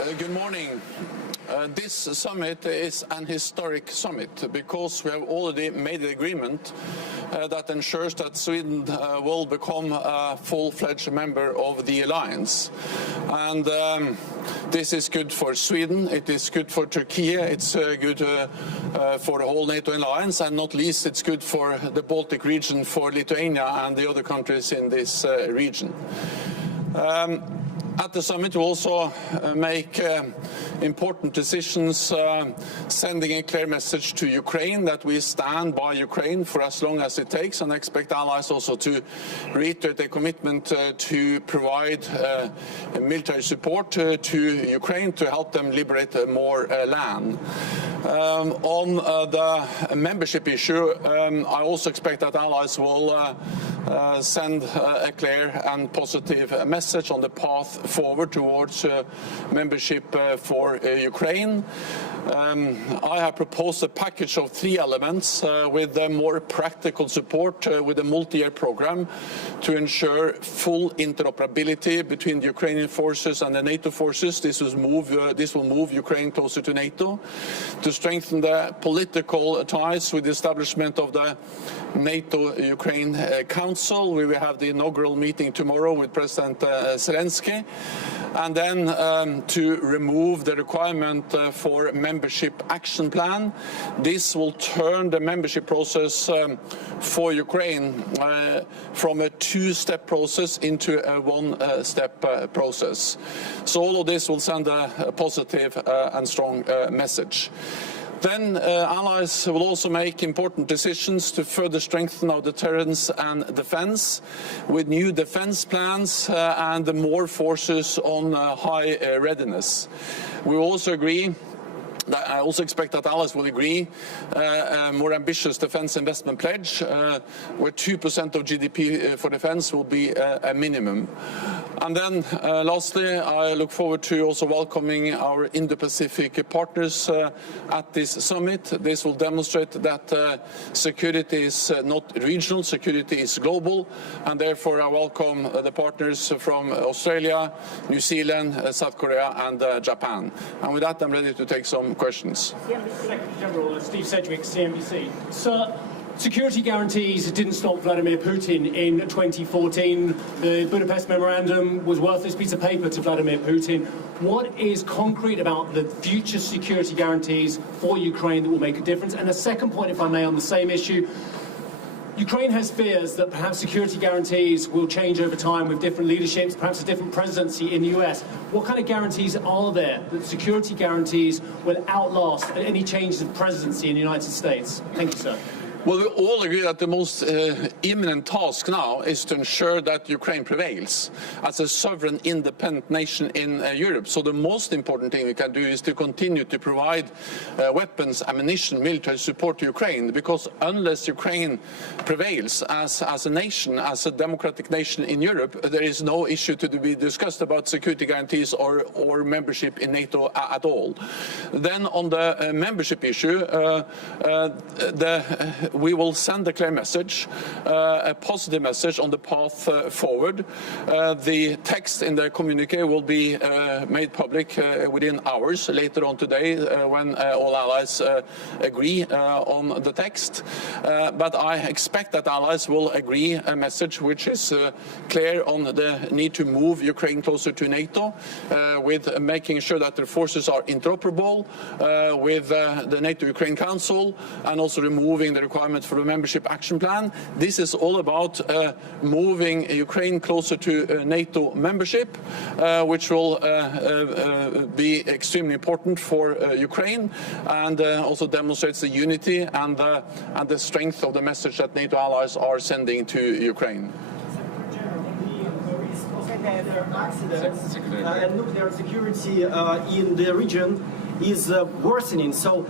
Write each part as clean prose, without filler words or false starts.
Good morning. This summit is an historic summit because we have already made an agreement that ensures that Sweden will become a full-fledged member of the alliance. And this is good for Sweden, it is good for Turkey, it's good for the whole NATO alliance, and not least it's good for the Baltic region, for Lithuania and the other countries in this region. At the summit, we also make important decisions, sending a clear message to Ukraine that we stand by Ukraine for as long as it takes, and expect allies also to reiterate their commitment to provide military support to Ukraine to help them liberate more land. On the membership issue, I also expect that allies will send a clear and positive message on the path forward towards membership for Ukraine. I have proposed a package of 3 elements with more practical support with a multi-year program to ensure full interoperability between the Ukrainian forces and the NATO forces. This will move Ukraine closer to NATO. To strengthen the political ties with the establishment of the NATO-Ukraine Council. We will have the inaugural meeting tomorrow with President Zelensky. And then to remove the requirement for membership action plan. This will turn the membership process for Ukraine from a 2-step process into a 1-step process. So all of this will send a positive and strong message. Then allies will also make important decisions to further strengthen our deterrence and defence with new defence plans and more forces on high readiness. We also agree I also expect that allies will agree a more ambitious defence investment pledge, where 2% of GDP for defence will be a minimum. And then, lastly, I look forward to also welcoming our Indo-Pacific partners at this summit. This will demonstrate that security is not regional, security is global, and therefore I welcome the partners from Australia, New Zealand, South Korea, and Japan. And with that, I'm ready to take some questions. Secretary General Steve Sedgwick, CNBC. Sir, security guarantees didn't stop Vladimir Putin in 2014. The Budapest Memorandum was a worthless piece of paper to Vladimir Putin. What is concrete about the future security guarantees for Ukraine that will make a difference? And a second point, if I may, on the same issue. Ukraine has fears that perhaps security guarantees will change over time with different leaderships, perhaps a different presidency in the US. What kind of guarantees are there that security guarantees will outlast any changes of presidency in the United States? Thank you, sir. Well, we all agree that the most imminent task now is to ensure that Ukraine prevails as a sovereign, independent nation in Europe. So the most important thing we can do is to continue to provide weapons, ammunition, military support to Ukraine, because unless Ukraine prevails as a nation, as a democratic nation in Europe, there is no issue to be discussed about security guarantees or membership in NATO at all. Then on the membership issue, we will send a clear message, a positive message on the path forward. The text in the communique will be made public within hours later on today when all allies agree on the text. But I expect that allies will agree a message which is clear on the need to move Ukraine closer to NATO, with making sure that their forces are interoperable with the NATO-Ukraine Council, and also removing the requirement for the membership action plan. This is all about moving Ukraine closer to NATO membership, which will be extremely important for Ukraine, and also demonstrates the unity and the strength of the message that NATO allies are sending to Ukraine. Accidents and nuclear security in the region is worsening. So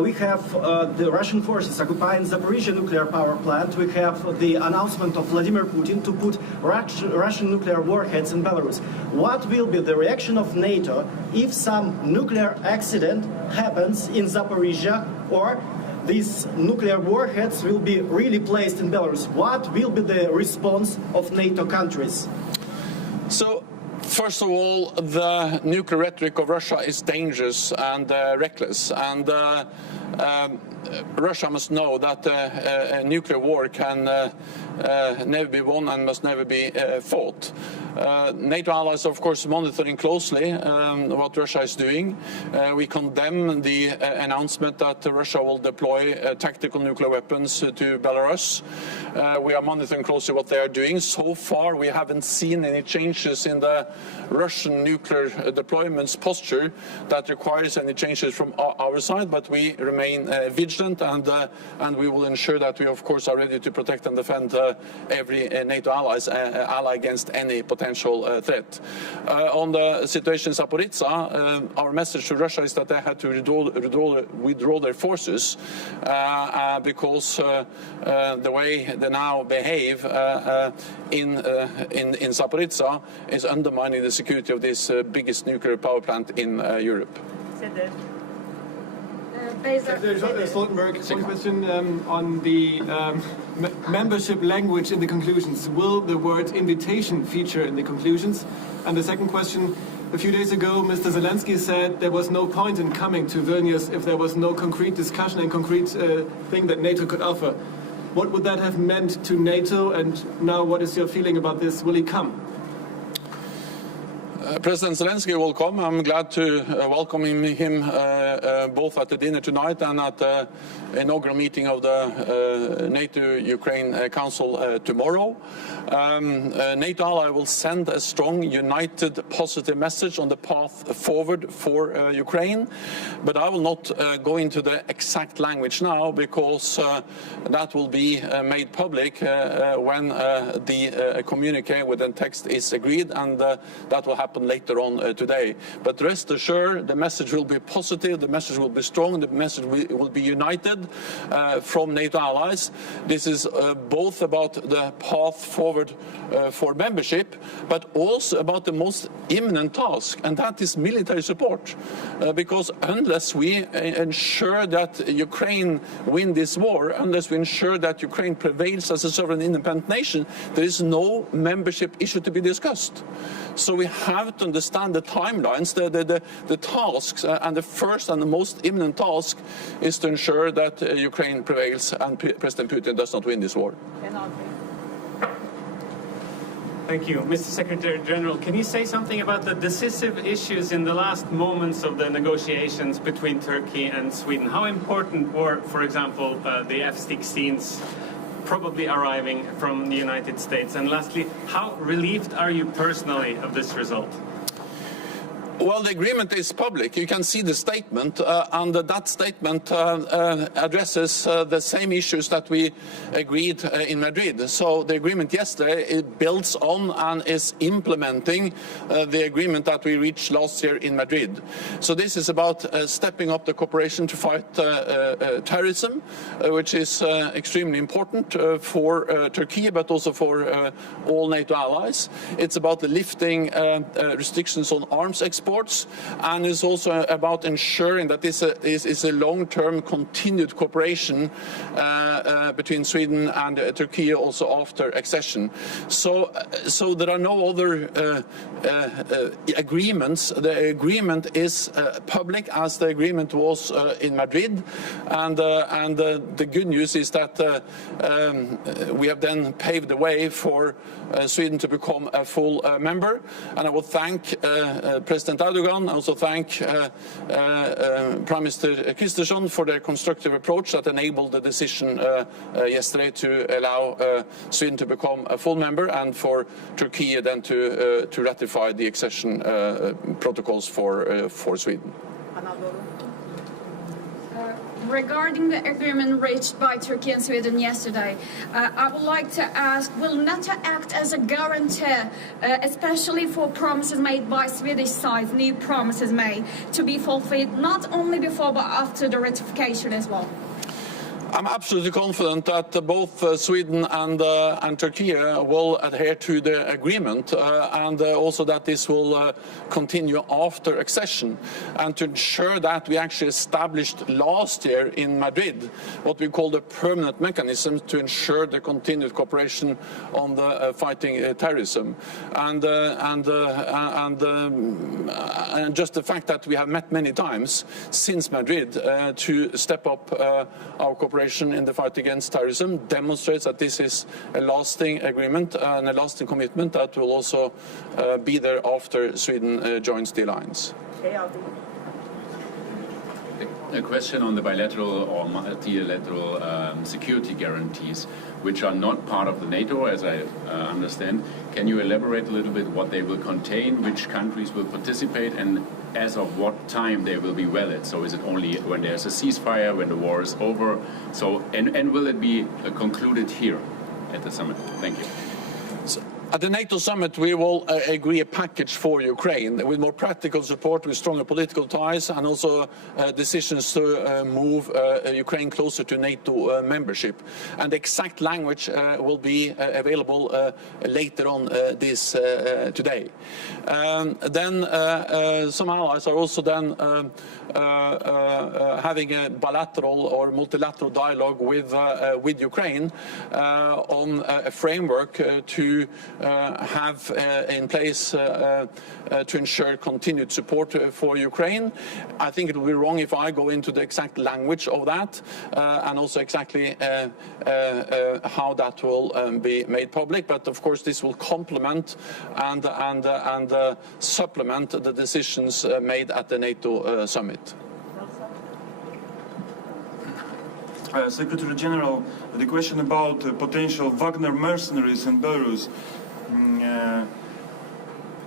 we have the Russian forces occupying Zaporizhzhia nuclear power plant. We have the announcement of Vladimir Putin to put Russian nuclear warheads in Belarus. What will be the reaction of NATO if some nuclear accident happens in Zaporizhzhia, or these nuclear warheads will be really placed in Belarus? What will be the response of NATO countries? So, First of all, the nuclear rhetoric of Russia is dangerous and reckless, and Russia must know that a nuclear war can never be won and must never be fought. NATO allies are, of course, monitoring closely what Russia is doing. We condemn the announcement that Russia will deploy tactical nuclear weapons to Belarus. We are monitoring closely what they are doing. So far, we haven't seen any changes in the Russian nuclear deployments posture that requires any changes from our side, but we remain vigilant, and we will ensure that we, of course, are ready to protect and defend every NATO ally against any potential threat. On the situation in Zaporizhzhia, our message to Russia is that they had to withdraw their forces because the way they now behave in Zaporizhzhia is undermining the security of this biggest nuclear power plant in Europe. Stoltenberg, one question on the membership language in the conclusions. Will the word invitation feature in the conclusions? And the second question, a few days ago, Mr. Zelensky said there was no point in coming to Vilnius if there was no concrete discussion and concrete thing that NATO could offer. What would that have meant to NATO, and now what is your feeling about this? Will he come? President Zelensky will come. I'm glad to welcome him both at the dinner tonight and at the inaugural meeting of the NATO-Ukraine Council tomorrow. NATO ally will send a strong, united, positive message on the path forward for Ukraine. But I will not go into the exact language now, because that will be made public when the communique with the text is agreed, and that will happen later on today. But rest assured, the message will be positive, the message will be strong, the message will be united from NATO allies. This is both about the path forward for membership, but also about the most imminent task, and that is military support. Because unless we ensure that Ukraine win this war, unless we ensure that Ukraine prevails as a sovereign independent nation, there is no membership issue to be discussed. So we have to understand the timelines, the tasks, and the first and the most imminent task is to ensure that Ukraine prevails and President Putin does not win this war. Thank you. Mr. Secretary General, can you say something about the decisive issues in the last moments of the negotiations between Turkey and Sweden? How important were, for example, the F-16s probably arriving from the United States? And lastly, how relieved are you personally of this result? Well, the agreement is public. You can see the statement, and that statement addresses the same issues that we agreed in Madrid. So the agreement yesterday, it builds on and is implementing the agreement that we reached last year in Madrid. So this is about stepping up the cooperation to fight terrorism, which is extremely important for Turkey, but also for all NATO allies. It's about the lifting restrictions on arms exports, and it's also about ensuring that this is a long-term continued cooperation between Sweden and Turkey also after accession. So there are no other agreements. The agreement is public, as the agreement was in Madrid, and the good news is that we have then paved the way for Sweden to become a full member. And I will thank President Erdogan. I also thank Prime Minister Kristersson for their constructive approach that enabled the decision yesterday to allow Sweden to become a full member, and for Turkey then to ratify the accession protocols for Sweden. Regarding the agreement reached by Turkey and Sweden yesterday, I would like to ask, will NATO act as a guarantor, especially for promises made by Swedish side, new promises made, to be fulfilled not only before but after the ratification as well? I'm absolutely confident that both Sweden and Turkey will adhere to the agreement and also that this will continue after accession, and to ensure that we actually established last year in Madrid what we call the permanent mechanism to ensure the continued cooperation on the fighting terrorism. And just the fact that we have met many times since Madrid to step up our cooperation in the fight against terrorism demonstrates that this is a lasting agreement and a lasting commitment that will also be there after Sweden joins the alliance. A question on the bilateral or multilateral security guarantees, which are not part of the NATO, as I understand. Can you elaborate a little bit what they will contain, which countries will participate, and as of what time they will be valid? So is it only when there's a ceasefire, when the war is over? So, and will it be concluded here at the summit? Thank you. At the NATO summit, we will agree a package for Ukraine with more practical support, with stronger political ties, and also decisions to move Ukraine closer to NATO membership. And the exact language will be available later on this today. Then some allies are also then having a bilateral or multilateral dialogue with Ukraine on a framework to have in place to ensure continued support for Ukraine. I think it would be wrong if I go into the exact language of that and also exactly how that will be made public. But of course, this will complement and supplement the decisions made at the NATO summit. Secretary General, the question about potential Wagner mercenaries in Belarus.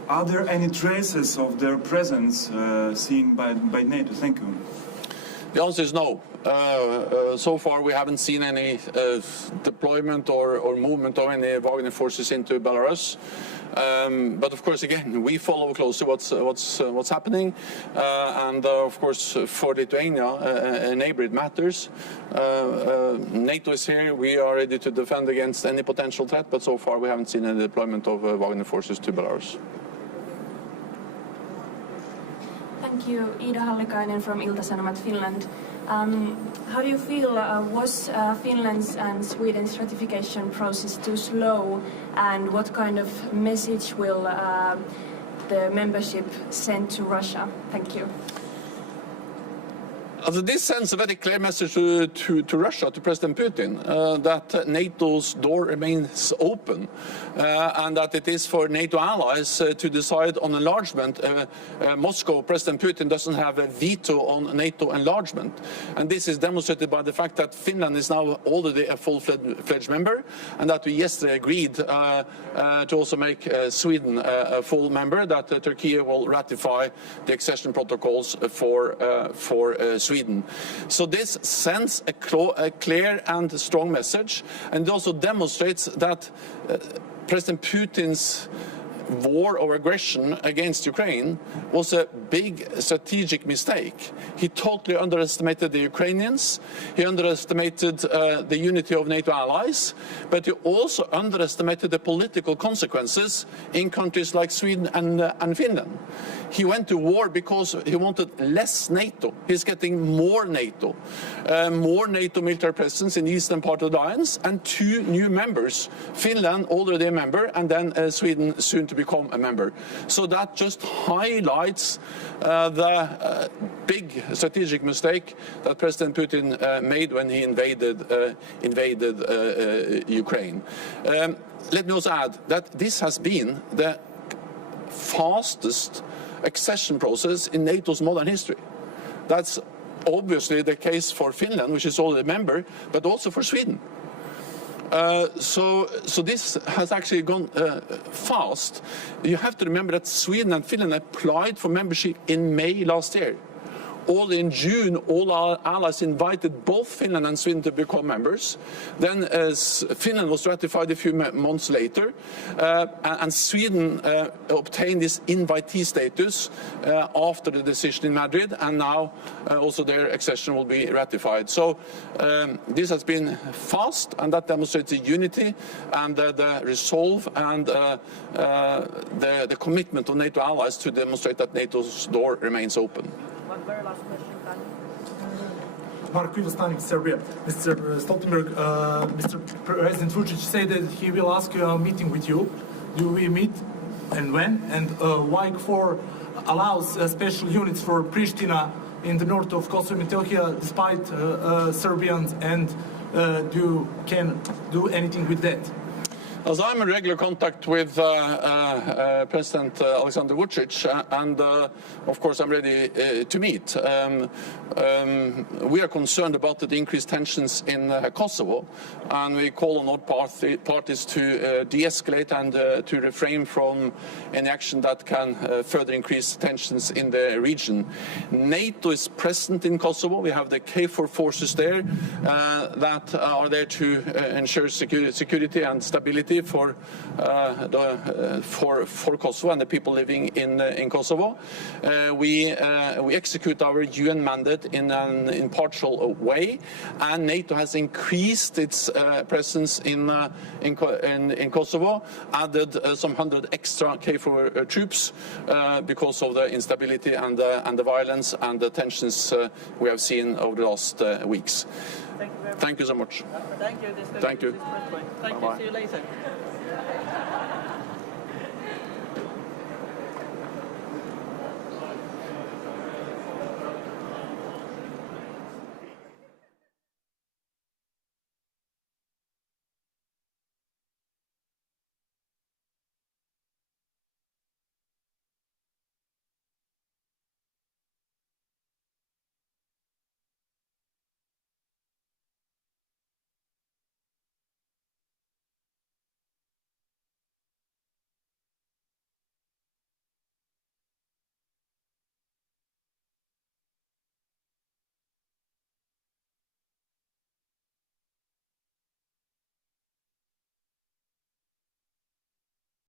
Are there any traces of their presence seen by NATO? Thank you. The answer is no. So far, we haven't seen any deployment or movement of any Wagner forces into Belarus. But of course, again, we follow closely what's happening, and of course, for Lithuania, a neighbor, it matters. NATO is here. We are ready to defend against any potential threat, but so far, we haven't seen any deployment of Wagner forces to Belarus. Thank you. Ida Hallikainen from Ilta-Sanomat, Finland. How do you feel, was Finland's and Sweden's ratification process too slow, and what kind of message will the membership send to Russia? Thank you. This sends a very clear message to Russia, to President Putin, that NATO's door remains open and that it is for NATO allies to decide on enlargement. Moscow, President Putin doesn't have a veto on NATO enlargement. And this is demonstrated by the fact that Finland is now already a full-fledged member, and that we yesterday agreed to also make Sweden a full member, that Turkey will ratify the accession protocols for Sweden. So this sends a clear and strong message, and it also demonstrates that President Putin's war or aggression against Ukraine was a big strategic mistake. He totally underestimated the Ukrainians, he underestimated the unity of NATO allies, but he also underestimated the political consequences in countries like Sweden and Finland. He went to war because he wanted less NATO. He's getting more NATO military presence in the eastern part of the alliance, and 2 new members, Finland already a member, and then Sweden soon to become a member. So that just highlights the big strategic mistake that President Putin made when he invaded Ukraine. Let me also add that this has been the fastest accession process in NATO's modern history. That's obviously the case for Finland, which is already a member, but also for Sweden. So this has actually gone fast. You have to remember that Sweden and Finland applied for membership in May last year. all in June, all our allies invited both Finland and Sweden to become members. Then Finland was ratified a few months later, and Sweden obtained this invitee status after the decision in Madrid, and now also their accession will be ratified. So this has been fast, and that demonstrates the unity and the resolve and the commitment of NATO allies to demonstrate that NATO's door remains open. One very last question, Mark Stanik, Serbia. Mr. Stoltenberg, Mr. President Vučić said that he will ask a meeting with you. Do we meet, and when? And why KFOR allows special units for Pristina in the north of Kosovo and Metohija despite Serbians, and can do anything with that? As I'm in regular contact with President Alexander Vučić, and of course I'm ready to meet. We are concerned about the increased tensions in Kosovo, and we call on all parties to de-escalate and to refrain from any action that can further increase tensions in the region. NATO is present in Kosovo. We have the KFOR forces there that are there to ensure security and stability for Kosovo and the people living in Kosovo. We execute our UN mandate in an impartial way, and NATO has increased its presence in Kosovo, added some 100 extra KFOR troops because of the instability and the violence and the tensions we have seen over the last weeks. Thank you very much. Thank you so much. Thank you. Thank you. Thank you. See you later.